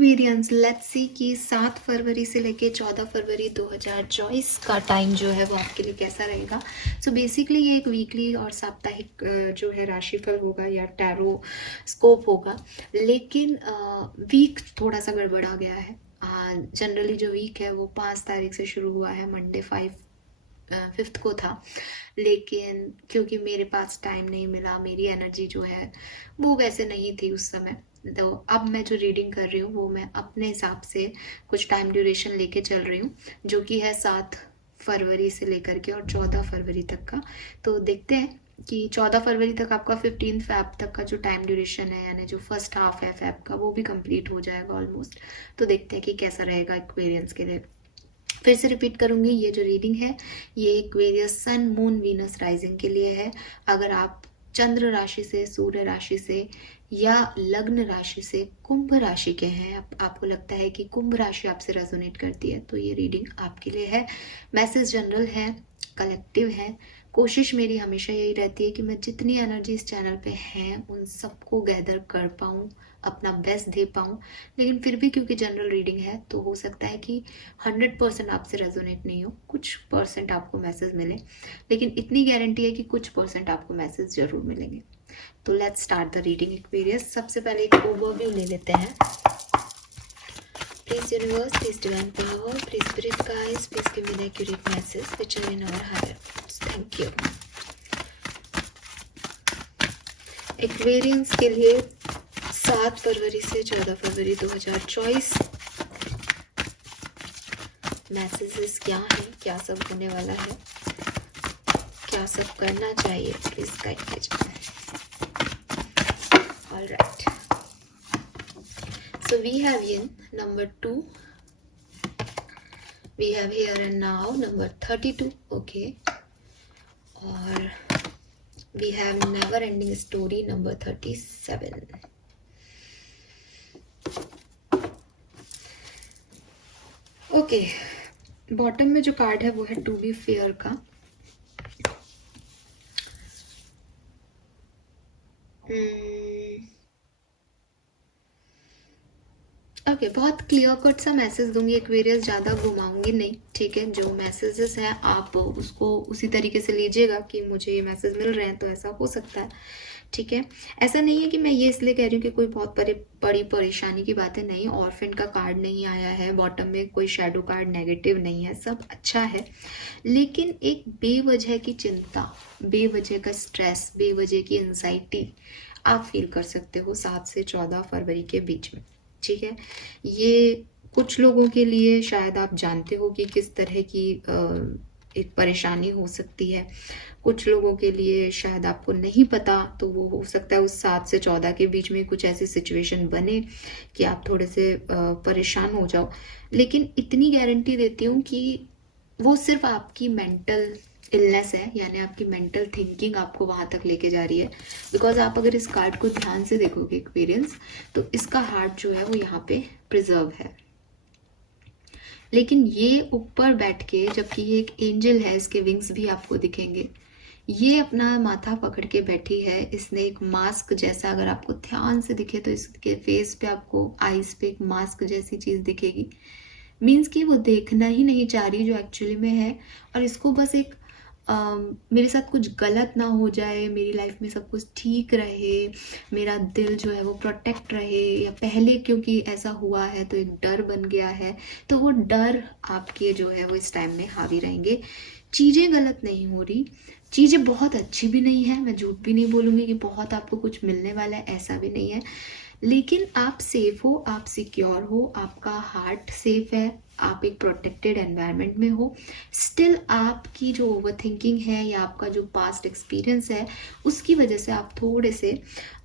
Aquarians let's see कि 7 फरवरी से लेके 14 फरवरी 2024 का टाइम जो है वो आपके लिए कैसा रहेगा। सो बेसिकली ये एक वीकली और साप्ताहिक जो है राशिफल होगा या टैरो स्कोप होगा, लेकिन वीक थोड़ा सा गड़बड़ा गया है। जनरली जो वीक है वो 5 तारीख से शुरू हुआ है, मंडे 5th को था, लेकिन क्योंकि मेरे पास टाइम नहीं मिला, मेरी एनर्जी जो है वो वैसे नहीं थी उस समय, तो अब मैं जो रीडिंग कर रही हूँ वो मैं अपने हिसाब से कुछ टाइम ड्यूरेशन लेके चल रही हूँ, जो कि है 7 फरवरी से लेकर के और 14 फरवरी तक का। तो देखते हैं कि 14 फरवरी तक आपका 15 फैब तक का जो टाइम ड्यूरेशन है, यानी जो फर्स्ट हाफ है फैब का, वो भी कंप्लीट हो जाएगा ऑलमोस्ट। तो देखते हैं कि कैसा रहेगा एक्वेरियंस के लिए। फिर से रिपीट करूंगी, ये जो रीडिंग है ये Aquarius sun moon Venus rising के लिए है। अगर आप चंद्र राशि से, सूर्य राशि से या लग्न राशि से कुंभ राशि के हैं, आपको लगता है कि कुंभ राशि आपसे रेजोनेट करती है, तो ये रीडिंग आपके लिए है। मैसेज जनरल है, कलेक्टिव है। कोशिश मेरी हमेशा यही रहती है कि मैं जितनी एनर्जी इस चैनल पे हैं उन सबको गैदर कर पाऊँ, अपना बेस्ट दे पाऊँ। लेकिन फिर भी क्योंकि जनरल रीडिंग है तो हो सकता है कि 100% आपसे रेजोनेट नहीं हो, कुछ परसेंट आपको मैसेज मिले, लेकिन इतनी गारंटी है कि कुछ परसेंट आपको मैसेज जरूर मिलेंगे। तो let's start the reading Aquarius. सबसे पहले एक ओवरव्यू ले लेते हैं। Please universe, please divine power, please spirit guides, please give me the accurate message which are in our higher thoughts. Thank you. Aquarians के लिए 7 फरवरी से 14 फरवरी 2024 मैसेजेस क्या हैं, क्या सब होने वाला है, क्या सब करना चाहिए, प्लीज गाइड कीजिए। Alright, so we have in number 2, we have here and now number 32, okay, और we have never ending story number 37. Okay, bottom में जो कार्ड है वो है टू बी फेयर का। ओके, बहुत क्लियर कट सा मैसेज दूंगी एक्वेरियस, ज़्यादा घुमाऊंगी नहीं, ठीक है। जो मैसेजेस हैं आप उसको उसी तरीके से लीजिएगा कि मुझे ये मैसेज मिल रहे हैं तो ऐसा हो सकता है, ठीक है। ऐसा नहीं है कि मैं ये इसलिए कह रही हूँ कि कोई बहुत बड़ी परेशानी की बात है, नहीं। ऑर्फन का कार्ड नहीं आया है, बॉटम में कोई शेडो कार्ड नेगेटिव नहीं है, सब अच्छा है। लेकिन एक बेवजह की चिंता, बेवजह का स्ट्रेस, बेवजह की एंजाइटी आप फील कर सकते हो 7 से 14 फरवरी के बीच में, ठीक है। ये कुछ लोगों के लिए शायद आप जानते हो कि किस तरह की एक परेशानी हो सकती है, कुछ लोगों के लिए शायद आपको नहीं पता, तो वो हो सकता है उस 7 से 14 के बीच में कुछ ऐसी सिचुएशन बने कि आप थोड़े से परेशान हो जाओ। लेकिन इतनी गारंटी देती हूँ कि वो सिर्फ आपकी मेंटल इलनेस है, यानी आपकी मेंटल थिंकिंग आपको वहां तक लेके जा रही है। बिकॉज आप अगर इस कार्ड को ध्यान से देखोगे एक्सपीरियंस, तो इसका हार्ट जो है वो यहाँ पे प्रिजर्व है, लेकिन ये ऊपर बैठ के, जबकि ये एक एंजल है, इसके विंग्स भी आपको दिखेंगे, ये अपना माथा पकड़ के बैठी है। इसने एक मास्क जैसा, अगर आपको ध्यान से दिखे तो इसके फेस पे आपको आईज पे एक मास्क जैसी चीज दिखेगी। मीन्स कि वो देखना ही नहीं चाह रही जो एक्चुअली में है, और इसको बस एक मेरे साथ कुछ गलत ना हो जाए, मेरी लाइफ में सब कुछ ठीक रहे, मेरा दिल जो है वो प्रोटेक्ट रहे, या पहले क्योंकि ऐसा हुआ है तो एक डर बन गया है, तो वो डर आपके जो है वो इस टाइम में हावी रहेंगे। चीज़ें गलत नहीं हो रही, चीज़ें बहुत अच्छी भी नहीं है, मैं झूठ भी नहीं बोलूँगी कि बहुत आपको कुछ मिलने वाला है, ऐसा भी नहीं है। लेकिन आप सेफ हो, आप सिक्योर हो, आपका हार्ट सेफ है, आप एक प्रोटेक्टेड एनवायरनमेंट में हो। स्टिल आपकी जो ओवर थिंकिंग है या आपका जो पास्ट एक्सपीरियंस है, उसकी वजह से आप थोड़े से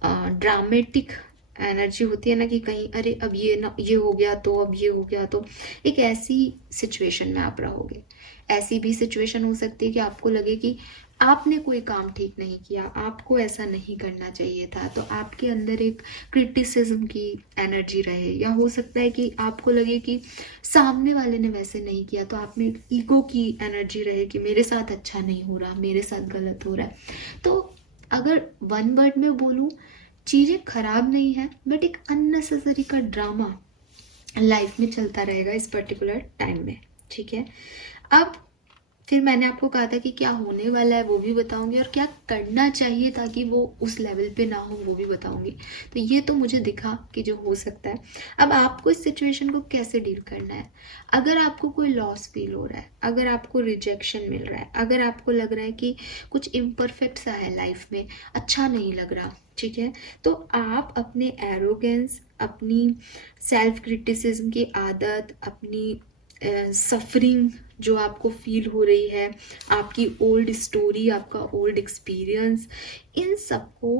ड्रामेटिक एनर्जी होती है ना, कि कहीं अरे अब ये ना, ये हो गया तो अब ये हो गया, तो एक ऐसी सिचुएशन में आप रहोगे। ऐसी भी सिचुएशन हो सकती है कि आपको लगे कि आपने कोई काम ठीक नहीं किया, आपको ऐसा नहीं करना चाहिए था, तो आपके अंदर एक क्रिटिसिज्म की एनर्जी रहे, या हो सकता है कि आपको लगे कि सामने वाले ने वैसे नहीं किया, तो आप में ईगो की एनर्जी रहे कि मेरे साथ अच्छा नहीं हो रहा, मेरे साथ गलत हो रहा है। तो अगर वन वर्ड में बोलूँ, चीज़ें खराब नहीं है, बट एक अननेसेसरी का ड्रामा लाइफ में चलता रहेगा इस पर्टिकुलर टाइम में, ठीक है। अब फिर मैंने आपको कहा था कि क्या होने वाला है वो भी बताऊंगी, और क्या करना चाहिए ताकि वो उस लेवल पे ना हो वो भी बताऊंगी। तो ये तो मुझे दिखा कि जो हो सकता है। अब आपको इस सिचुएशन को कैसे डील करना है। अगर आपको कोई लॉस फील हो रहा है, अगर आपको रिजेक्शन मिल रहा है, अगर आपको लग रहा है कि कुछ इम्परफेक्ट सा है लाइफ में, अच्छा नहीं लग रहा, ठीक है, तो आप अपने एरोगेंस, अपनी सेल्फ क्रिटिसिज्म की आदत, अपनी सफरिंग जो आपको फील हो रही है, आपकी ओल्ड स्टोरी, आपका ओल्ड एक्सपीरियंस, इन सबको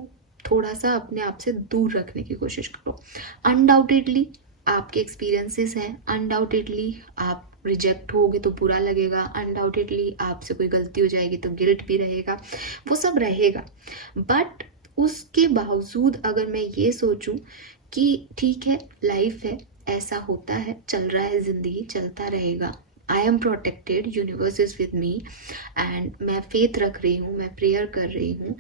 थोड़ा सा अपने आप से दूर रखने की कोशिश करो। अनडाउटेडली आपके एक्सपीरियंसेस हैं, अनडाउटेडली आप रिजेक्ट होगे तो बुरा लगेगा, अनडाउटेडली आपसे कोई गलती हो जाएगी तो गिल्ट भी रहेगा, वो सब रहेगा। बट उसके बावजूद अगर मैं ये सोचूं कि ठीक है, लाइफ है, ऐसा होता है, चल रहा है, ज़िंदगी चलता रहेगा, I am protected, universe is with me, and मैं फेथ रख रही हूँ, मैं प्रेयर कर रही हूँ,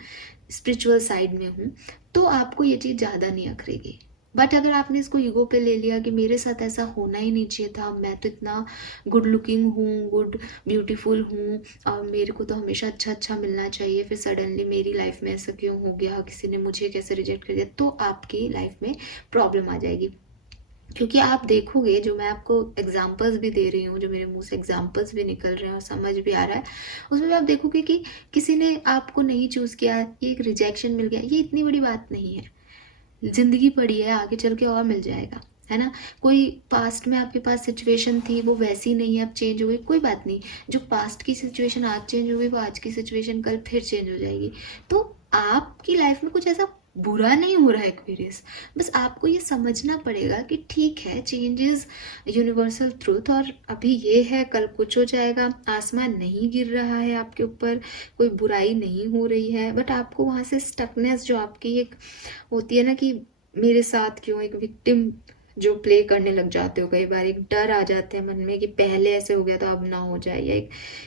स्पिरिचुअल साइड में हूँ, तो आपको ये चीज़ ज़्यादा नहीं अखरेगी। बट अगर आपने इसको ईगो पे ले लिया कि मेरे साथ ऐसा होना ही नहीं चाहिए था, मैं तो इतना गुड लुकिंग हूँ, गुड ब्यूटीफुल हूँ, और मेरे को तो हमेशा अच्छा अच्छा मिलना चाहिए, फिर सडनली मेरी लाइफ में ऐसा क्यों हो गया, किसी ने मुझे कैसे रिजेक्ट कर दिया, तो आपकी लाइफ में प्रॉब्लम आ जाएगी। क्योंकि आप देखोगे, जो मैं आपको एग्जाम्पल्स भी दे रही हूँ, जो मेरे मुंह से एग्जाम्पल्स भी निकल रहे हैं और समझ भी आ रहा है, उसमें भी आप देखोगे कि किसी ने आपको नहीं चूज़ किया, ये एक रिजेक्शन मिल गया, ये इतनी बड़ी बात नहीं है, जिंदगी पड़ी है, आगे चल के और मिल जाएगा, है ना। कोई पास्ट में आपके पास सिचुएशन थी, वो वैसी नहीं है, अब चेंज हो गई, कोई बात नहीं। जो पास्ट की सिचुएशन आज चेंज हो गई, वो आज की सिचुएशन कल फिर चेंज हो जाएगी। तो आपकी लाइफ में कुछ ऐसा बुरा नहीं हो रहा है एक्सपीरियंस, बस आपको ये समझना पड़ेगा कि ठीक है, चेंज इज यूनिवर्सल ट्रूथ, और अभी ये है, कल कुछ हो जाएगा, आसमान नहीं गिर रहा है आपके ऊपर, कोई बुराई नहीं हो रही है। बट आपको वहाँ से स्टकनेस जो आपकी एक होती है ना कि मेरे साथ क्यों, एक विक्टिम जो प्ले करने लग जाते हो, कई बार एक डर आ जाते हैं मन में कि पहले ऐसे हो गया तो अब ना हो जाए, या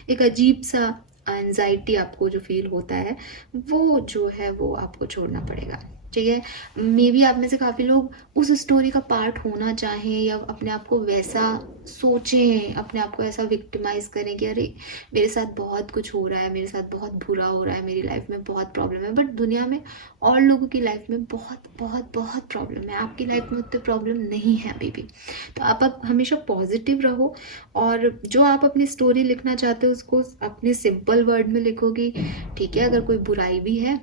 एक अजीब सा एंजाइटी आपको जो फील होता है, वो जो है वो आपको छोड़ना पड़ेगा, ठीक है। मे बी आप में से काफ़ी लोग उस स्टोरी का पार्ट होना चाहें, या अपने आप को वैसा सोचें, अपने आप को ऐसा विक्टिमाइज करें कि अरे मेरे साथ बहुत कुछ हो रहा है, मेरे साथ बहुत बुरा हो रहा है, मेरी लाइफ में बहुत प्रॉब्लम है। बट दुनिया में और लोगों की लाइफ में बहुत बहुत बहुत प्रॉब्लम है, आपकी लाइफ में उतनी प्रॉब्लम नहीं है अभी भी। तो आप हमेशा पॉजिटिव रहो, और जो आप अपनी स्टोरी लिखना चाहते हो उसको अपने सिंपल वर्ड में लिखोगी, ठीक है। अगर कोई बुराई भी है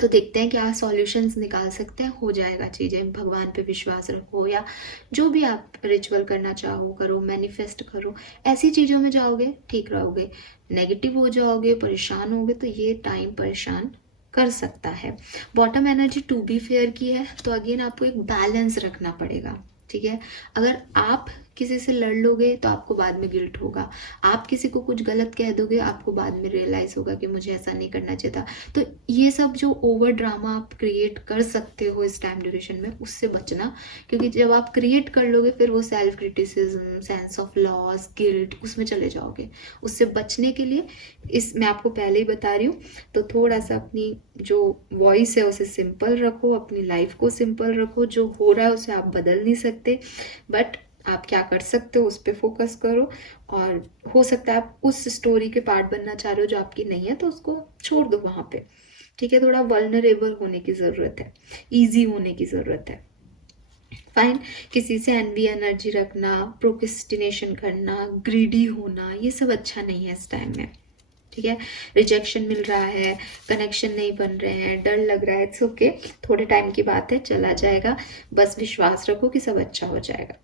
तो देखते हैं क्या सॉल्यूशंस निकाल सकते हैं, हो जाएगा चीज़ें, भगवान पे विश्वास रखो, या जो भी आप रिचुअल करना चाहो करो, मैनिफेस्ट करो, ऐसी चीज़ों में जाओगे ठीक रहोगे। नेगेटिव हो जाओगे, परेशान होगे, तो ये टाइम परेशान कर सकता है। Bottom energy to be fair की है, तो अगेन आपको एक बैलेंस रखना पड़ेगा, ठीक है। अगर आप किसी से लड़ लोगे तो आपको बाद में गिल्ट होगा, आप किसी को कुछ गलत कह दोगे, आपको बाद में रियलाइज होगा कि मुझे ऐसा नहीं करना चाहिए था। तो ये सब जो ओवर ड्रामा आप क्रिएट कर सकते हो इस टाइम ड्यूरेशन में, उससे बचना, क्योंकि जब आप क्रिएट कर लोगे फिर वो self criticism, sense of loss, guilt, उसमें चले जाओगे। उससे बचने के लिए इस मैं आपको पहले ही बता रही हूँ, तो थोड़ा सा अपनी जो वॉइस है उसे सिंपल रखो, अपनी लाइफ को सिंपल रखो, जो हो रहा है उसे आप बदल नहीं सकते, बट आप क्या कर सकते हो उस पर फोकस करो। और हो सकता है आप उस स्टोरी के पार्ट बनना चाह रहे हो जो आपकी नहीं है, तो उसको छोड़ दो वहाँ पे, ठीक है। थोड़ा वल्नरेबल होने की ज़रूरत है, ईजी होने की ज़रूरत है, फाइन। किसी से एनवी एनर्जी रखना, प्रोक्रेस्टिनेशन करना, ग्रीडी होना, ये सब अच्छा नहीं है इस टाइम में, ठीक है। रिजेक्शन मिल रहा है, कनेक्शन नहीं बन रहे हैं, डर लग रहा है, इट्स ओके, थोड़े टाइम की बात है, चला जाएगा, बस विश्वास रखो कि सब अच्छा हो जाएगा,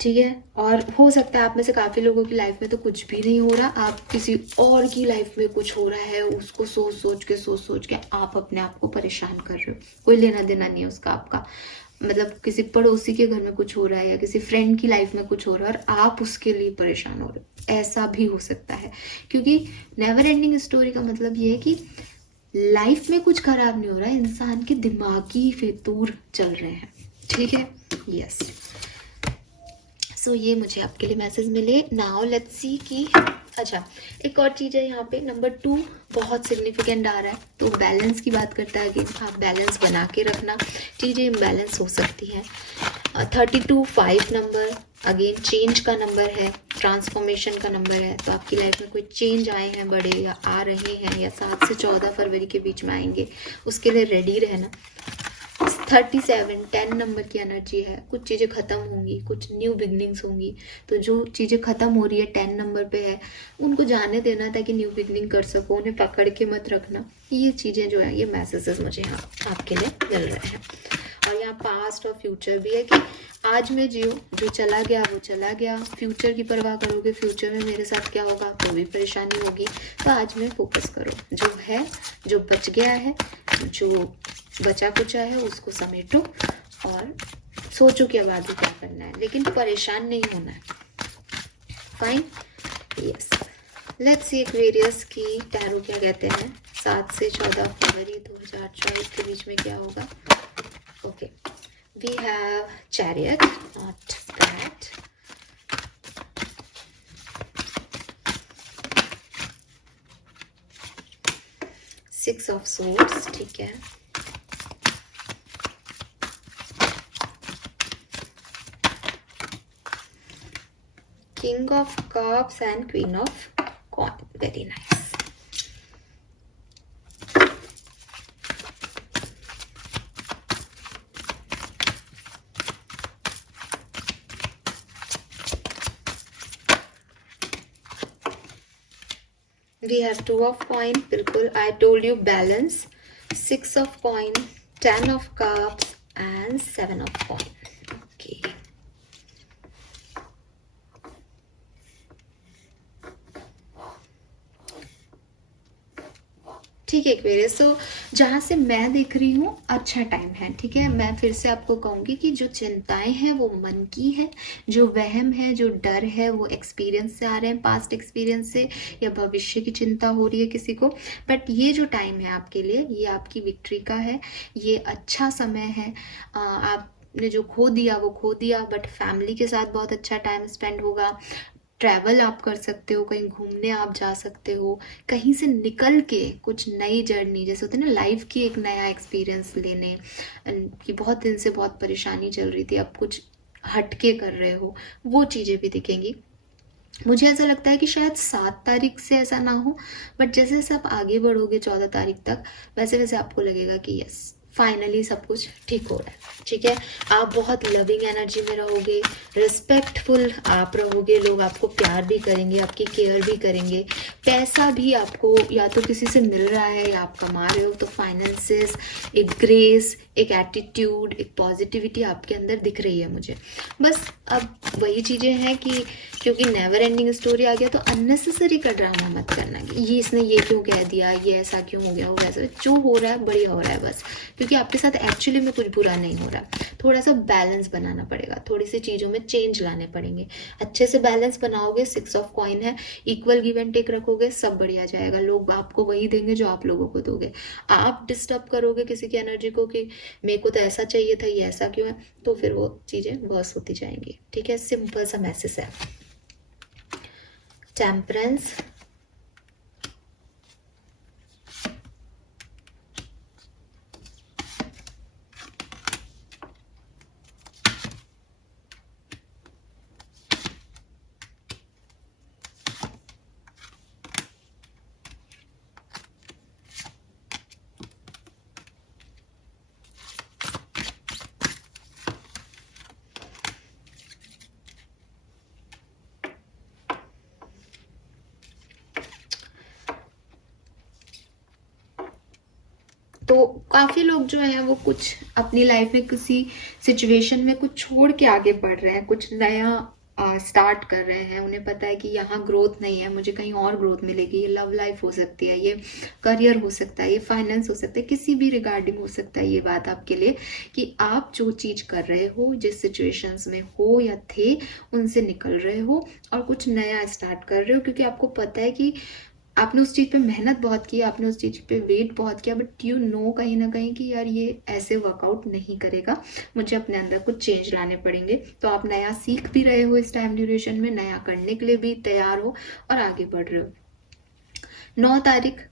ठीक है। और हो सकता है आप में से काफ़ी लोगों की लाइफ में तो कुछ भी नहीं हो रहा, आप किसी और की लाइफ में कुछ हो रहा है, उसको सोच सोच के आप अपने आप को परेशान कर रहे हो, कोई लेना देना नहीं है उसका आपका, मतलब किसी पड़ोसी के घर में कुछ हो रहा है, या किसी फ्रेंड की लाइफ में कुछ हो रहा है और आप उसके लिए परेशान हो रहे हो, ऐसा भी हो सकता है। क्योंकि नेवर एंडिंग स्टोरी का मतलब ये है कि लाइफ में कुछ खराब नहीं हो रहा है, इंसान के दिमागी फितूर चल रहे हैं, ठीक है। यस, सो ये मुझे आपके लिए मैसेज मिले। नाउ लेट्स सी कि अच्छा एक और चीज़ है यहाँ पे, नंबर 2 बहुत सिग्निफिकेंट आ रहा है, तो बैलेंस की बात करता है कि आप बैलेंस बना के रखना, चीज़ें इम्बैलेंस हो सकती हैं। 32 5 नंबर अगेन चेंज का नंबर है, ट्रांसफॉर्मेशन का नंबर है। तो आपकी लाइफ में कोई चेंज आए हैं बड़े या आ रहे हैं या 7 से 14 फरवरी के बीच में आएंगे, उसके लिए रेडी रहना। 37 10 नंबर की एनर्जी है, कुछ चीज़ें ख़त्म होंगी, कुछ न्यू बिगनिंग्स होंगी। तो जो चीज़ें ख़त्म हो रही है 10 नंबर पे है, उनको जाने देना ताकि न्यू बिगनिंग कर सको, उन्हें पकड़ के मत रखना। ये चीज़ें जो है, ये मैसेजेस मुझे यहाँ आपके लिए मिल रहे हैं। और यहाँ पास्ट और फ्यूचर भी है कि आज में जियो, जो चला गया वो चला गया। फ्यूचर की परवाह करोगे, फ्यूचर में मेरे साथ क्या होगा तो भी परेशानी होगी। तो आज में फोकस करो, जो है, जो बच गया है, जो बचा कुचा है उसको समेटो और सोचो कि अब आगे क्या करना है, लेकिन परेशान नहीं होना है। Fine, yes. Let's see Aquarius की टैरो क्या कहते हैं 7 से 14 फरवरी 2024 के बीच में क्या होगा। Okay, we have chariot, not bad. Six of swords, ठीक है। King of Cups and Queen of Coin, very nice. We have 2 of coin, बिल्कुल, I told you balance. 6 of coin, 10 of cups and 7 of coin. Okay. ठीक है Aquarius, सो जहाँ से मैं देख रही हूँ अच्छा टाइम है, ठीक है। मैं फिर से आपको कहूँगी कि जो चिंताएं हैं वो मन की है, जो वहम है, जो डर है वो एक्सपीरियंस से आ रहे हैं, पास्ट एक्सपीरियंस से, या भविष्य की चिंता हो रही है किसी को। बट ये जो टाइम है आपके लिए, ये आपकी विक्ट्री का है, ये अच्छा समय है। आपने जो खो दिया वो खो दिया, बट फैमिली के साथ बहुत अच्छा टाइम स्पेंड होगा। ट्रैवल आप कर सकते हो, कहीं घूमने आप जा सकते हो, कहीं से निकल के कुछ नई जर्नी, जैसे होते हैं ना लाइफ की एक नया एक्सपीरियंस लेने कि बहुत दिन से बहुत परेशानी चल रही थी, अब कुछ हटके कर रहे हो, वो चीज़ें भी दिखेंगी। मुझे ऐसा लगता है कि शायद 7 तारीख से ऐसा ना हो, बट जैसे जैसे आप आगे बढ़ोगे 14 तारीख तक, वैसे वैसे आपको लगेगा कि यस फाइनली सब कुछ ठीक हो रहा है, ठीक है। आप बहुत लविंग एनर्जी में रहोगे, रिस्पेक्टफुल आप रहोगे, लोग आपको प्यार भी करेंगे, आपकी केयर भी करेंगे। पैसा भी आपको या तो किसी से मिल रहा है या आप कमा रहे हो, तो फाइनेंसेस, एक ग्रेस, एक एटीट्यूड, एक पॉजिटिविटी आपके अंदर दिख रही है मुझे। बस अब वही चीज़ें हैं कि क्योंकि नेवर एंडिंग स्टोरी आ गया, तो अननेसेसरी का ड्रामा मत करना कि ये इसने ये क्यों कह दिया, ये ऐसा क्यों हो गया, वो वैसा, जो हो रहा है बढ़िया हो रहा है बस, क्योंकि आपके साथ एक्चुअली में कुछ बुरा नहीं हो रहा। थोड़ा सा बैलेंस बनाना पड़ेगा, थोड़ी सी चीज़ों में चेंज लाने पड़ेंगे। अच्छे से बैलेंस बनाओगे, 6 ऑफ कॉइन है, इक्वल गिव एंड टेक रखोगे, सब बढ़िया जाएगा। लोग आपको वही देंगे जो आप लोगों को दोगे। आप डिस्टर्ब करोगे किसी की एनर्जी को कि मेरे को तो ऐसा चाहिए था, ये ऐसा क्यों है, तो फिर वो चीज़ें वर्स होती जाएंगी, ठीक है। सिंपल सा मैसेज है। टेम्परेंस, तो काफ़ी लोग जो हैं वो कुछ अपनी लाइफ में किसी सिचुएशन में कुछ छोड़ के आगे बढ़ रहे हैं, कुछ नया स्टार्ट कर रहे हैं। उन्हें पता है कि यहाँ ग्रोथ नहीं है, मुझे कहीं और ग्रोथ मिलेगी। ये लव लाइफ हो सकती है, ये करियर हो सकता है, ये फाइनेंस हो सकता है, किसी भी रिगार्डिंग हो सकता है ये बात आपके लिए कि आप जो चीज़ कर रहे हो, जिस सिचुएशंस में हो या थे, उनसे निकल रहे हो और कुछ नया स्टार्ट कर रहे हो, क्योंकि आपको पता है कि आपने उस चीज़ पे मेहनत बहुत की, आपने उस चीज़ पे वेट बहुत किया, बट यू नो कहीं ना कहीं कि यार ये ऐसे वर्कआउट नहीं करेगा, मुझे अपने अंदर कुछ चेंज लाने पड़ेंगे। तो आप नया सीख भी रहे हो इस टाइम ड्यूरेशन में, नया करने के लिए भी तैयार हो और आगे बढ़ रहे हो। 9 तारीख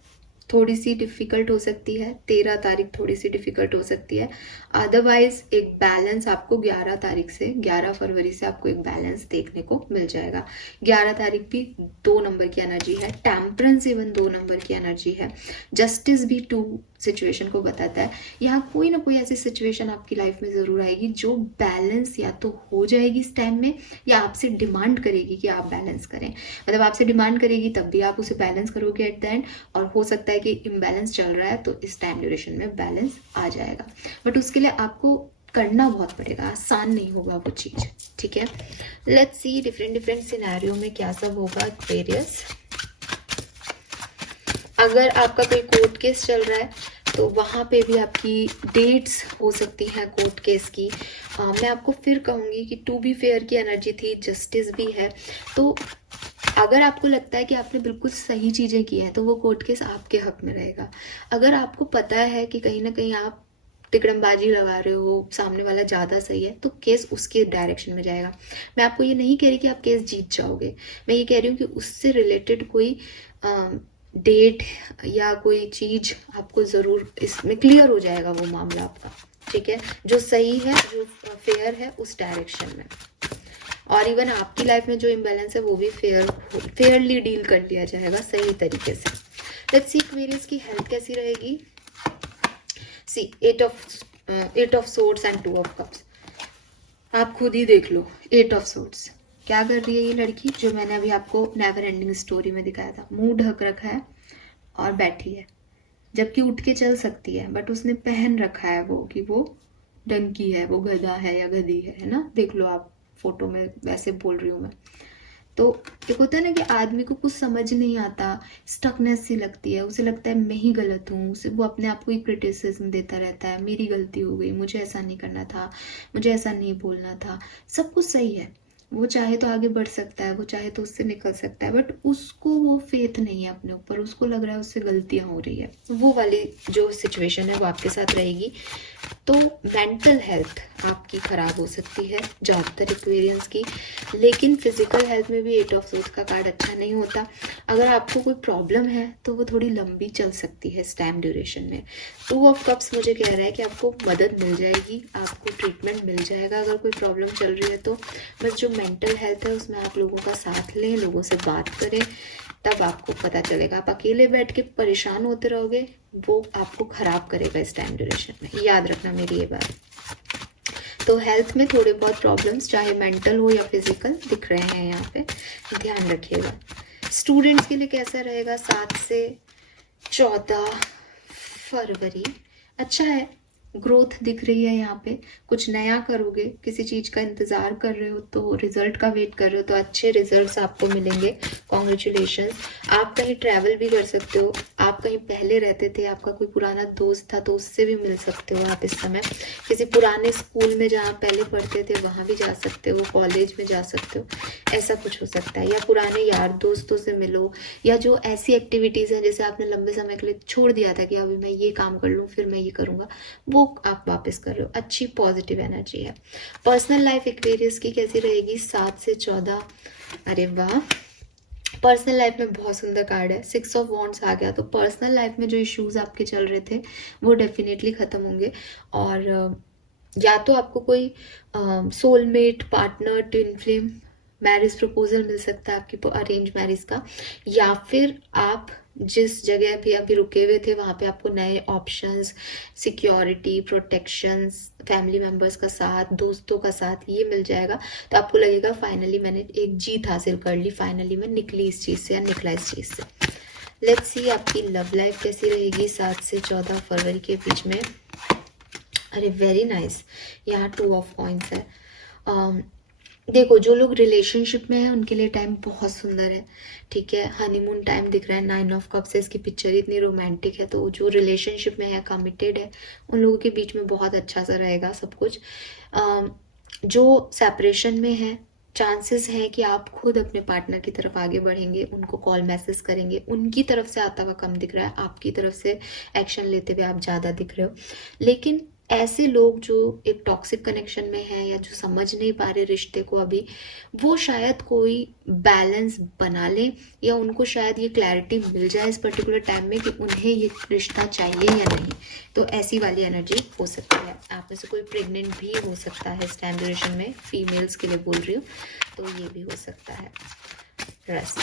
थोड़ी सी डिफ़िकल्ट हो सकती है, 13 तारीख थोड़ी सी डिफ़िकल्ट हो सकती है। अदरवाइज़ एक बैलेंस आपको 11 तारीख से, 11 फरवरी से आपको एक बैलेंस देखने को मिल जाएगा। 11 तारीख भी 2 नंबर की एनर्जी है, टेम्परेंस इवन 2 नंबर की एनर्जी है, जस्टिस भी 2 सिचुएशन को बताता है। यहाँ कोई ना कोई ऐसी सिचुएशन आपकी लाइफ में ज़रूर आएगी जो बैलेंस या तो हो जाएगी इस टाइम में, या आपसे डिमांड करेगी कि आप बैलेंस करें। मतलब आपसे डिमांड करेगी तब भी आप उसे बैलेंस करोगे एट द एंड, और हो सकता है कि इम्बैलेंस चल रहा है तो इस टाइम ड्यूरेशन में बैलेंस आ जाएगा। बट उसके लिए आपको करना बहुत पड़ेगा, आसान नहीं होगा वो चीज़, ठीक है। लेट्स सी डिफरेंट सिनेरियो में क्या सब होगा एक्वेरियस। अगर आपका कोई कोर्ट केस चल रहा है तो वहाँ पे भी आपकी डेट्स हो सकती हैं कोर्ट केस की। मैं आपको फिर कहूँगी कि टू बी फेयर की एनर्जी थी, जस्टिस भी है। तो अगर आपको लगता है कि आपने बिल्कुल सही चीज़ें की हैं तो वो कोर्ट केस आपके हक में रहेगा। अगर आपको पता है कि कहीं ना कहीं आप तिकड़मबाजी लगा रहे हो, सामने वाला ज़्यादा सही है, तो केस उसके डायरेक्शन में जाएगा। मैं आपको ये नहीं कह रही कि आप केस जीत जाओगे, मैं ये कह रही हूँ कि उससे रिलेटेड कोई डेट या कोई चीज़ आपको ज़रूर इसमें क्लियर हो जाएगा वो मामला आपका, ठीक है, जो सही है, जो फेयर है उस डायरेक्शन में। और इवन आपकी लाइफ में जो इम्बैलेंस है वो भी फेयरली डील कर लिया जाएगा सही तरीके से। लेट्स सी एक्वेरियस की हेल्थ कैसी रहेगी। सी 8 of swords and 2 of cups. आप खुद ही देख लो 8 ऑफ सोर्ड्स क्या कर रही है ये लड़की, जो मैंने अभी आपको नेवर एंडिंग स्टोरी में दिखाया था। मुंह ढक रखा है और बैठी है, जबकि उठ के चल सकती है, बट उसने पहन रखा है वो कि वो डंकी है, वो गधा है या गधी है ना। देख लो आप फोटो में, वैसे बोल रही हूँ मैं। तो एक होता है ना कि आदमी को कुछ समझ नहीं आता, स्टकनेस सी लगती है, उसे लगता है मैं ही गलत हूँ, उसे वो अपने आप को ही क्रिटिसिज्म देता रहता है, मेरी गलती हो गई, मुझे ऐसा नहीं करना था, मुझे ऐसा नहीं बोलना था। सब कुछ सही है, वो चाहे तो आगे बढ़ सकता है, वो चाहे तो उससे निकल सकता है, बट उसको वो फेथ नहीं है अपने ऊपर, उसको लग रहा है उससे गलतियां हो रही है। वो वाली जो सिचुएशन है वो आपके साथ रहेगी। तो मेंटल हेल्थ आपकी ख़राब हो सकती है ज़्यादातर एक्वेरियंस की, लेकिन फिजिकल हेल्थ में भी 8 ऑफ सोर्ड्स का कार्ड अच्छा नहीं होता। अगर आपको कोई प्रॉब्लम है तो वो थोड़ी लंबी चल सकती है इस टाइम ड्यूरेशन में। 2 ऑफ कप्स मुझे कह रहा है कि आपको मदद मिल जाएगी, आपको ट्रीटमेंट मिल जाएगा अगर कोई प्रॉब्लम चल रही है तो। बस जो मेंटल हेल्थ है उसमें आप लोगों का साथ लें, लोगों से बात करें, तब आपको पता चलेगा। आप अकेले बैठ के परेशान होते रहोगे, वो आपको ख़राब करेगा इस टाइम ड्यूरेशन में, याद रखना मेरी ये बात। तो हेल्थ में थोड़े बहुत प्रॉब्लम्स, चाहे मेंटल हो या फिजिकल, दिख रहे हैं यहाँ पे, ध्यान रखिएगा। स्टूडेंट्स के लिए कैसा रहेगा 7 से 14 फरवरी। अच्छा है, ग्रोथ दिख रही है यहाँ पे, कुछ नया करोगे, किसी चीज़ का इंतज़ार कर रहे हो तो, रिजल्ट का वेट कर रहे हो तो अच्छे रिजल्ट्स आपको मिलेंगे, कॉन्ग्रेचुलेशंस। आप कहीं ट्रैवल भी कर सकते हो, आप कहीं पहले रहते थे, आपका कोई पुराना दोस्त था तो उससे भी मिल सकते हो आप इस समय। किसी पुराने स्कूल में जहाँ पहले पढ़ते थे वहाँ भी जा सकते हो, कॉलेज में जा सकते हो, ऐसा कुछ हो सकता है। या पुराने यार दोस्तों से मिलो, या जो ऐसी एक्टिविटीज़ हैं जैसे आपने लंबे समय के लिए छोड़ दिया था कि अभी मैं ये काम कर लूँ फिर मैं ये करूँगा, वो आप वापस कर रहे हो। अच्छी पॉजिटिव एनर्जी है। पर्सनल लाइफ एक्वेरियस की कैसी रहेगी 7 से 14। अरे वाह, पर्सनल लाइफ में बहुत सुंदर कार्ड है, 6 ऑफ वॉन्ड्स आ गया। तो पर्सनल लाइफ में जो इश्यूज आपके चल रहे थे वो डेफिनेटली ख़त्म होंगे, और या तो आपको कोई soulmate, partner, twin flame, marriage proposal मिल सकता है आपकी अरेंज मैरिज का, या फिर आप जिस जगह भी अभी रुके हुए थे वहाँ पे आपको नए options, security, protections, family members का साथ, दोस्तों का साथ, ये मिल जाएगा। तो आपको लगेगा फाइनली मैंने एक जीत हासिल कर ली, फाइनली मैं निकली इस चीज़ से या निकला इस चीज़ से। लेट्स सी आपकी लव लाइफ कैसी रहेगी 7 से 14 फरवरी के बीच में। अरे वेरी नाइस, यहाँ 2 ऑफ कॉइंस है। देखो, जो लोग रिलेशनशिप में हैं उनके लिए टाइम बहुत सुंदर है, ठीक है। हनीमून टाइम दिख रहा है, 9 ऑफ कप्स से, इसकी पिक्चर इतनी रोमांटिक है। तो जो रिलेशनशिप में है, कमिटेड है, उन लोगों के बीच में बहुत अच्छा सा रहेगा सब कुछ। जो सेपरेशन में है, चांसेस हैं कि आप खुद अपने पार्टनर की तरफ आगे बढ़ेंगे, उनको कॉल मैसेज करेंगे, उनकी तरफ से आता हुआ कम दिख रहा है, आपकी तरफ से एक्शन लेते हुए आप ज़्यादा दिख रहे हो। लेकिन ऐसे लोग जो एक टॉक्सिक कनेक्शन में हैं या जो समझ नहीं पा रहे रिश्ते को अभी, वो शायद कोई बैलेंस बना लें, या उनको शायद ये क्लैरिटी मिल जाए इस पर्टिकुलर टाइम में कि उन्हें ये रिश्ता चाहिए या नहीं। तो ऐसी वाली एनर्जी हो सकती है। आप में से कोई प्रेग्नेंट भी हो सकता है इस टाइम ड्यूरेशन में, फीमेल्स के लिए बोल रही हूँ, तो ये भी हो सकता है। रस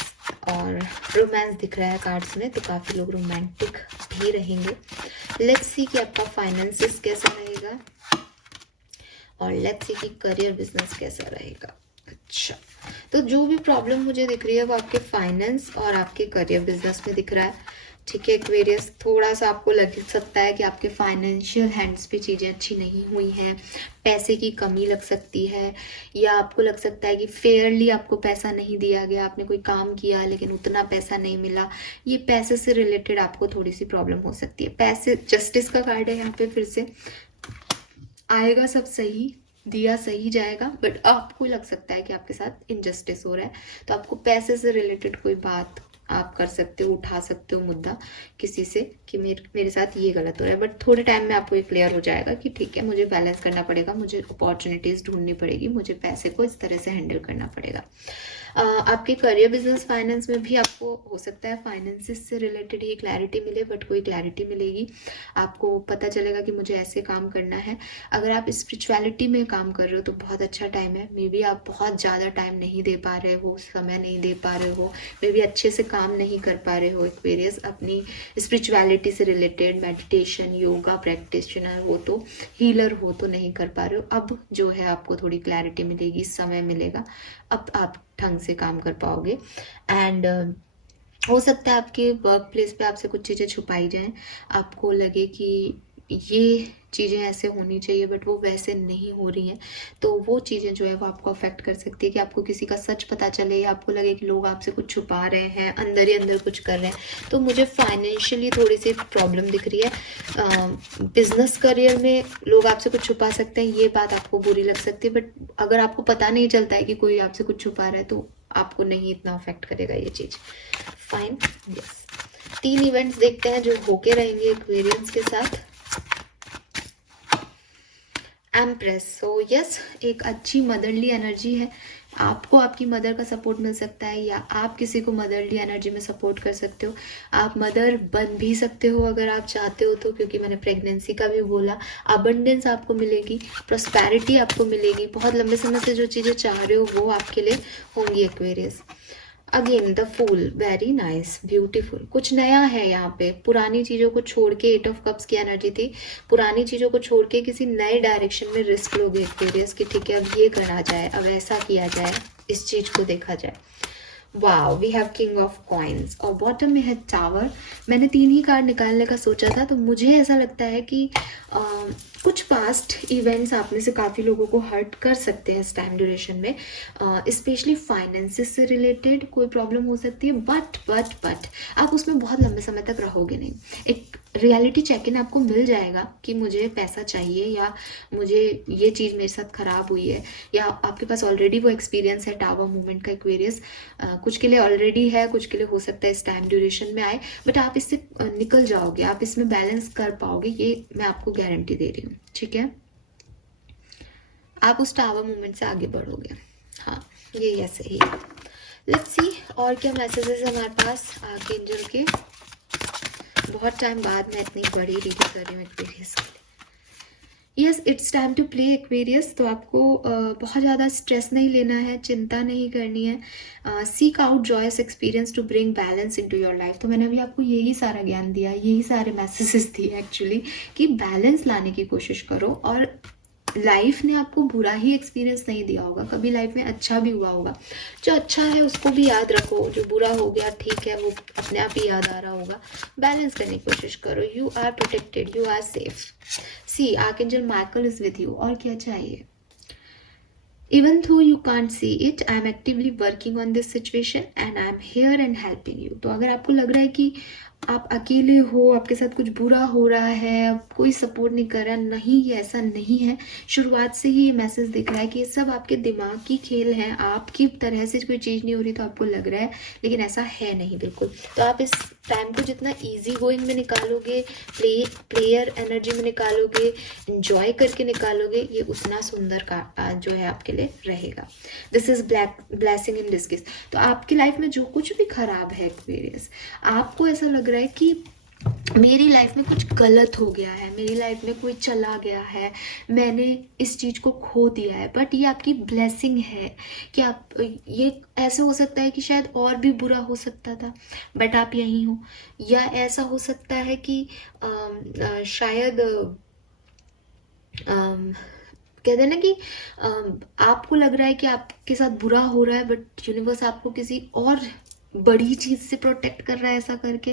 और रोमांस दिख रहा है कार्ड्स में, तो काफ़ी लोग रोमांटिक भी रहेंगे। लेट्स सी कि आपका फाइनेंसिस कैसा रहेगा, और लेट्स सी कि करियर बिजनेस कैसा रहेगा। अच्छा, तो जो भी प्रॉब्लम मुझे दिख रही है वो आपके फाइनेंस और आपके करियर बिजनेस में दिख रहा है। ठीक है एक्वेरियस, थोड़ा सा आपको लग सकता है कि आपके फाइनेंशियल हैंड्स पे चीज़ें अच्छी नहीं हुई हैं, पैसे की कमी लग सकती है, या आपको लग सकता है कि फेयरली आपको पैसा नहीं दिया गया, आपने कोई काम किया लेकिन उतना पैसा नहीं मिला। ये पैसे से रिलेटेड आपको थोड़ी सी प्रॉब्लम हो सकती है। पैसे, जस्टिस का कार्ड है यहाँ पे, फिर से आएगा सब सही, दिया सही जाएगा, बट आपको लग सकता है कि आपके साथ इनजस्टिस हो रहा है। तो आपको पैसे से रिलेटेड कोई बात आप कर सकते हो, उठा सकते हो मुद्दा किसी से कि मेरे साथ ये गलत हो रहा है, बट थोड़े टाइम में आपको ये क्लियर हो जाएगा कि ठीक है, मुझे बैलेंस करना पड़ेगा, मुझे अपॉर्चुनिटीज़ ढूंढनी पड़ेगी, मुझे पैसे को इस तरह से हैंडल करना पड़ेगा। आपके करियर बिजनेस फाइनेंस में भी आपको हो सकता है फाइनेंसिस से रिलेटेड ही क्लैरिटी मिले, बट कोई क्लैरिटी मिलेगी, आपको पता चलेगा कि मुझे ऐसे काम करना है। अगर आप स्पिरिचुअलिटी में काम कर रहे हो तो बहुत अच्छा टाइम है। मे बी आप बहुत ज़्यादा टाइम नहीं दे पा रहे हो, समय नहीं दे पा रहे हो, मे बी अच्छे से काम नहीं कर पा रहे हो एक्वेरियस अपनी स्पिरिचुअलिटी से रिलेटेड, मेडिटेशन, योगा प्रैक्टिशनर हो तो, हीलर हो तो नहीं कर पा रहे हो। अब जो है आपको थोड़ी क्लैरिटी मिलेगी, समय मिलेगा, अब आप ढंग से काम कर पाओगे। एंड हो सकता है आपके वर्क प्लेस पे आपसे कुछ चीज़ें छुपाई जाएं, आपको लगे कि ये चीज़ें ऐसे होनी चाहिए बट वो वैसे नहीं हो रही हैं, तो वो चीज़ें जो है वो आपको अफेक्ट कर सकती है कि आपको किसी का सच पता चले, या आपको लगे कि लोग आपसे कुछ छुपा रहे हैं, अंदर ही अंदर कुछ कर रहे हैं। तो मुझे फाइनेंशियली थोड़ी सी प्रॉब्लम दिख रही है। बिजनेस करियर में लोग आपसे कुछ छुपा सकते हैं, ये बात आपको बुरी लग सकती है, बट अगर आपको पता नहीं चलता है कि कोई आपसे कुछ छुपा रहा है तो आपको नहीं इतना अफेक्ट करेगा ये चीज़। Fine, yes. 3 इवेंट्स देखते हैं जो होके रहेंगे एक्वेरियंस के साथ। एम्प्रेस, सो यस, एक अच्छी मदरली एनर्जी है। आपको आपकी मदर का सपोर्ट मिल सकता है, या आप किसी को मदरली एनर्जी में सपोर्ट कर सकते हो। आप मदर बन भी सकते हो अगर आप चाहते हो तो, क्योंकि मैंने प्रेगनेंसी का भी बोला। अबंडेंस आपको मिलेगी, प्रोस्पैरिटी आपको मिलेगी, बहुत लंबे समय से जो चीज़ें चाह रहे हो वो आपके लिए होंगी Aquarius. Again the fool, very nice, beautiful, कुछ नया है यहाँ पे। पुरानी चीज़ों को छोड़ के, 8 ऑफ कप्स की एनर्जी थी, पुरानी चीज़ों को छोड़ के किसी नए डायरेक्शन में रिस्क लोगे एक्वेरियस कि ठीक है अब ये करा जाए, अब ऐसा किया जाए, इस चीज़ को देखा जाए। Wow, we have king of coins, और बॉटम में है टावर। मैंने 3 ही कार्ड निकालने का सोचा था, तो मुझे ऐसा लगता है कि कुछ पास्ट इवेंट्स आप में से काफ़ी लोगों को हर्ट कर सकते हैं इस टाइम ड्यूरेशन में, स्पेशली फाइनेंसिस से रिलेटेड कोई प्रॉब्लम हो सकती है, बट आप उसमें बहुत लंबे समय तक रहोगे नहीं। एक रियलिटी चेक इन आपको मिल जाएगा कि मुझे पैसा चाहिए, या मुझे ये चीज़ मेरे साथ ख़राब हुई है, या आपके पास ऑलरेडी वो एक्सपीरियंस है टावर मूवमेंट का एक्वेरियस। कुछ के लिए ऑलरेडी है, कुछ के लिए हो सकता है इस टाइम ड्यूरेशन में आए, बट आप इससे निकल जाओगे, आप इसमें बैलेंस कर पाओगे, ये मैं आपको गारंटी दे रही हूँ। ठीक है, आप उस टावर मूवमेंट से आगे बढ़ोगे। हाँ, ये ऐसे ही। लेट्स सी और क्या मैसेजेस है हमारे पास आर्कएंजल के। बहुत टाइम बाद मैं इतनी बड़ी रीडिंग कर रही हूँ एक्वेरियस के लिए। Yes, it's time to play Aquarius. तो आपको बहुत ज़्यादा स्ट्रेस नहीं लेना है, चिंता नहीं करनी है। Seek out joyous experience to bring balance into your life. तो मैंने अभी आपको यही सारा ज्ञान दिया, यही सारे मैसेजेस दिए एक्चुअली, कि बैलेंस लाने की कोशिश करो। और लाइफ ने आपको बुरा ही एक्सपीरियंस नहीं दिया होगा, कभी लाइफ में अच्छा भी हुआ होगा। जो अच्छा है उसको भी याद रखो, जो बुरा हो गया ठीक है, वो अपने आप ही याद आ रहा होगा। बैलेंस करने की कोशिश करो। You are protected, you are safe. See archangel Michael is with you. और क्या चाहिए? Even though you can't see it, I am actively working on this situation and I am here and helping you. तो अगर आपको लग रहा है कि आप अकेले हो, आपके साथ कुछ बुरा हो रहा है, कोई सपोर्ट नहीं कर रहा, नहीं ये ऐसा नहीं है। शुरुआत से ही ये मैसेज दिख रहा है कि ये सब आपके दिमाग की खेल है, आपकी तरह से कोई चीज़ नहीं हो रही तो आपको लग रहा है, लेकिन ऐसा है नहीं बिल्कुल। तो आप इस टाइम को जितना इजी गोइंग में निकालोगे, प्लेयर एनर्जी में निकालोगे, इंजॉय करके निकालोगे, ये उतना सुंदर का जो है आपके लिए रहेगा। This is blessing in disguise. तो आपकी लाइफ में जो कुछ भी खराब है एक्वेरियस, आपको ऐसा लग रहा है कि मेरी लाइफ में कुछ गलत हो गया है, मेरी लाइफ में कोई चला गया है, मैंने इस चीज़ को खो दिया है, बट ये आपकी ब्लेसिंग है कि आप, ये ऐसे हो सकता है कि शायद और भी बुरा हो सकता था बट आप यहीं हो, या ऐसा हो सकता है कि शायद कहते हैं ना कि आपको लग रहा है कि आपके साथ बुरा हो रहा है बट यूनिवर्स आपको किसी और बड़ी चीज़ से प्रोटेक्ट कर रहा है, ऐसा करके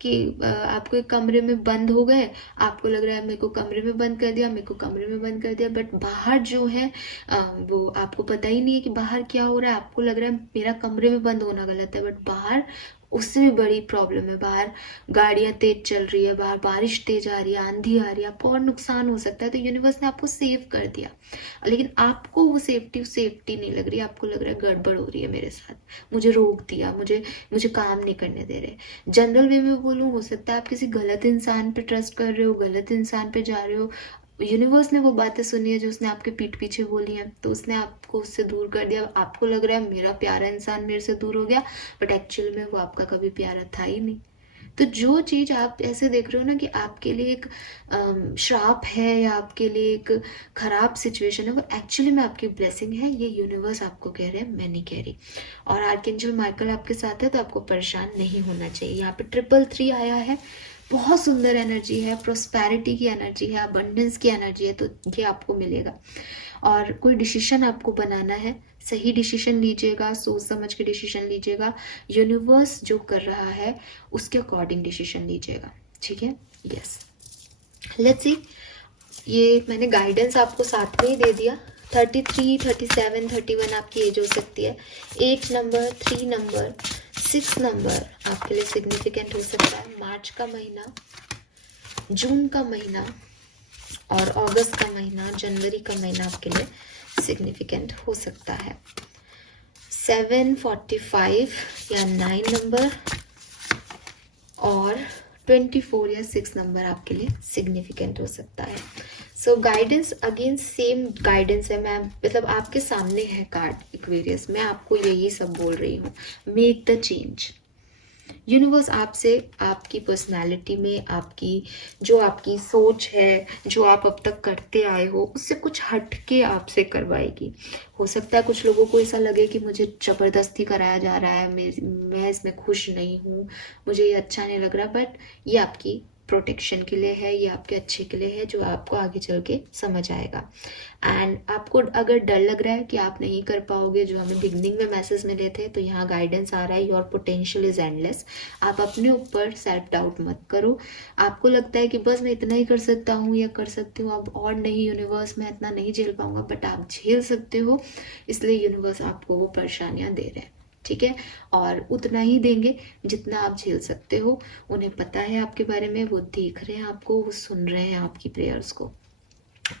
कि आपको एक कमरे में बंद हो गए, आपको लग रहा है मेरे को कमरे में बंद कर दिया, मेरे को कमरे में बंद कर दिया, बट बाहर जो है वो आपको पता ही नहीं है कि बाहर क्या हो रहा है। आपको लग रहा है मेरा कमरे में बंद होना गलत है, बट बाहर उससे भी बड़ी प्रॉब्लम है। बाहर गाड़ियाँ तेज चल रही है, बाहर बारिश तेज आ रही है, आंधी आ रही है, आपको और नुकसान हो सकता है। तो यूनिवर्स ने आपको सेव कर दिया, लेकिन आपको वो सेफ्टी नहीं लग रही, आपको लग रहा है गड़बड़ हो रही है मेरे साथ, मुझे रोक दिया, मुझे काम नहीं करने दे रहे। जनरल वे में बोलूँ, हो सकता है आप किसी गलत इंसान पे ट्रस्ट कर रहे हो, गलत इंसान पे जा रहे हो, यूनिवर्स ने वो बातें सुनी है जो उसने आपके पीठ पीछे बोली हैं, तो उसने आपको उससे दूर कर दिया। आपको लग रहा है मेरा प्यारा इंसान मेरे से दूर हो गया, बट एक्चुअल में वो आपका कभी प्यारा था ही नहीं। तो जो चीज़ आप ऐसे देख रहे हो ना कि आपके लिए एक श्राप है या आपके लिए एक खराब सिचुएशन है, वो एक्चुअली में आपकी ब्लेसिंग है। ये यूनिवर्स आपको कह रहे हैं, मैं नहीं कह रही। और आर्कएंजल माइकल आपके साथ है, तो आपको परेशान नहीं होना चाहिए। यहाँ पे 333 आया है, बहुत सुंदर एनर्जी है, प्रोस्पैरिटी की एनर्जी है, अबंडेंस की एनर्जी है, तो ये आपको मिलेगा। और कोई डिसीजन आपको बनाना है, सही डिसीजन लीजिएगा, सोच समझ के डिसीजन लीजिएगा, यूनिवर्स जो कर रहा है उसके अकॉर्डिंग डिसीजन लीजिएगा, ठीक है। Yes, let's see. ये मैंने गाइडेंस आपको साथ में ही दे दिया। 33, 37, 31 आपकी एज हो सकती है। 8 नंबर, 3 नंबर, 6 नंबर आपके लिए सिग्निफिकेंट हो सकता है। मार्च का महीना, जून का महीना और अगस्त का महीना, जनवरी का महीना आपके लिए सिग्निफिकेंट हो सकता है। 7, 45 या 9 नंबर और 24 या 6 नंबर आपके लिए सिग्निफिकेंट हो सकता है। सो गाइडेंस अगेन सेम गाइडेंस है, मैं मतलब आपके सामने है कार्ड एक्वेरियस, मैं आपको यही सब बोल रही हूँ। Make the change. यूनिवर्स आपसे आपकी पर्सनालिटी में, आपकी सोच है, जो आप अब तक करते आए हो, उससे कुछ हट के आपसे करवाएगी। हो सकता है कुछ लोगों को ऐसा लगे कि मुझे ज़बरदस्ती कराया जा रहा है, मैं इसमें खुश नहीं हूँ, मुझे ये अच्छा नहीं लग रहा, बट ये आपकी प्रोटेक्शन के लिए है, ये आपके अच्छे के लिए है, जो आपको आगे चल के समझ आएगा। एंड आपको अगर डर लग रहा है कि आप नहीं कर पाओगे, जो हमें बिगनिंग में मैसेज मिले थे, तो यहाँ गाइडेंस आ रहा है, योर पोटेंशियल इज एंडलेस। आप अपने ऊपर सेल्फ डाउट मत करो। आपको लगता है कि बस मैं इतना ही कर सकता हूँ या कर सकती हूँ, अब और नहीं यूनिवर्स, मैं इतना नहीं झेल पाऊंगा, बट आप झेल सकते हो, इसलिए यूनिवर्स आपको वो परेशानियाँ दे रहे हैं, ठीक है। और उतना ही देंगे जितना आप झेल सकते हो। उन्हें पता है आपके बारे में, वो देख रहे हैं आपको, वो सुन रहे हैं आपकी प्रेयर्स को।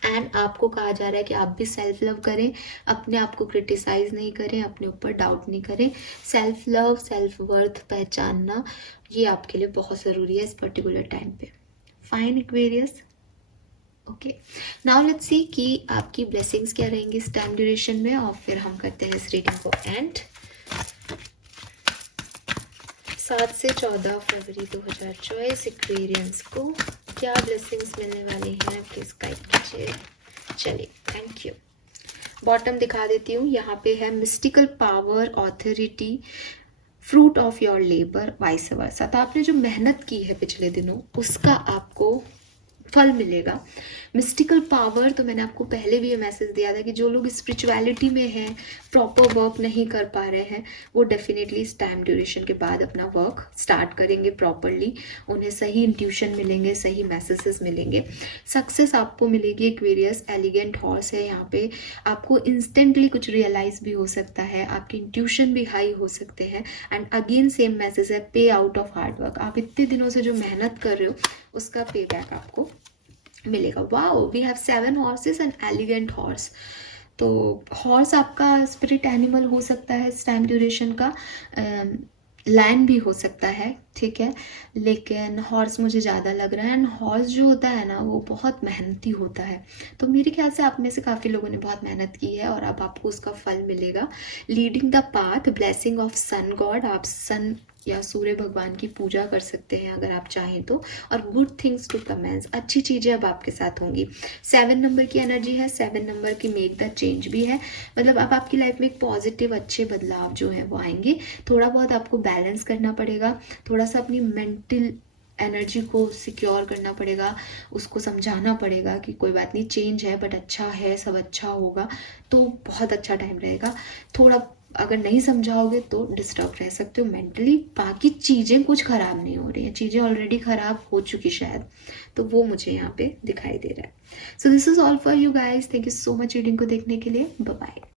एंड आपको कहा जा रहा है कि आप भी सेल्फ लव करें, अपने आप को क्रिटिसाइज नहीं करें, अपने ऊपर डाउट नहीं करें। सेल्फ लव, सेल्फ वर्थ पहचानना, ये आपके लिए बहुत ज़रूरी है इस पर्टिकुलर टाइम पे। Fine Aquarius, okay. Now let's see कि आपकी ब्लेसिंग्स क्या रहेंगी इस टाइम ड्यूरेशन में, और फिर हम करते हैं इस रीडिंग को एंड। 7 से 14 फरवरी 2024 एक्वेरियंस को क्या ब्लेसिंग्स मिलने वाली हैं, प्लीज गाइड कीजिए। चलिए, थैंक यू। बॉटम दिखा देती हूँ, यहाँ पे है mystical power, authority, fruit of your labour, vice versa. तो आपने जो मेहनत की है पिछले दिनों, उसका आपको फल मिलेगा। मिस्टिकल पावर, तो मैंने आपको पहले भी ये मैसेज दिया था कि जो लोग स्पिरिचुअलिटी में हैं, प्रॉपर वर्क नहीं कर पा रहे हैं, वो डेफिनेटली इस टाइम ड्यूरेशन के बाद अपना वर्क स्टार्ट करेंगे प्रॉपरली। उन्हें सही इंट्यूशन मिलेंगे, सही मैसेजेस मिलेंगे, सक्सेस आपको मिलेगी। एक्वेरियस एलिगेंट हॉर्स है यहाँ पे, आपको इंस्टेंटली कुछ रियलाइज भी हो सकता है, आपके इंट्यूशन भी हाई हो सकते हैं। एंड अगेन सेम मैसेज है, पे आउट ऑफ हार्ड वर्क। आप इतने दिनों से जो मेहनत कर रहे हो उसका पे बैक आपको मिलेगा। Wow, we have 7 horses and elegant horse. तो हॉर्स आपका स्पिरिट एनिमल हो सकता है इस टाइम ड्यूरेशन का, लैंड भी हो सकता है, ठीक है, लेकिन हॉर्स मुझे ज़्यादा लग रहा है। एंड हॉर्स जो होता है ना वो बहुत मेहनती होता है, तो मेरे ख्याल से आप में से काफ़ी लोगों ने बहुत मेहनत की है और अब आपको उसका फल मिलेगा। Leading the path, blessing of sun god, आप सन या सूर्य भगवान की पूजा कर सकते हैं अगर आप चाहें तो। और गुड थिंग्स टू कमेंस, अच्छी चीज़ें अब आपके साथ होंगी। 7 नंबर की एनर्जी है, 7 नंबर की मेक द चेंज भी है, मतलब अब आपकी लाइफ में एक पॉजिटिव अच्छे बदलाव जो है वो आएंगे। थोड़ा बहुत आपको बैलेंस करना पड़ेगा, थोड़ा सा अपनी मेंटल एनर्जी को सिक्योर करना पड़ेगा, उसको समझाना पड़ेगा कि कोई बात नहीं, चेंज है बट अच्छा है, सब अच्छा होगा, तो बहुत अच्छा टाइम रहेगा। थोड़ा अगर नहीं समझाओगे तो डिस्टर्ब रह सकते हो मेंटली, बाकी चीज़ें कुछ ख़राब नहीं हो रही हैं, चीज़ें ऑलरेडी ख़राब हो चुकी शायद, तो वो मुझे यहाँ पे दिखाई दे रहा है। So this is all for you guys, thank you so much reading को देखने के लिए, बाय बाय।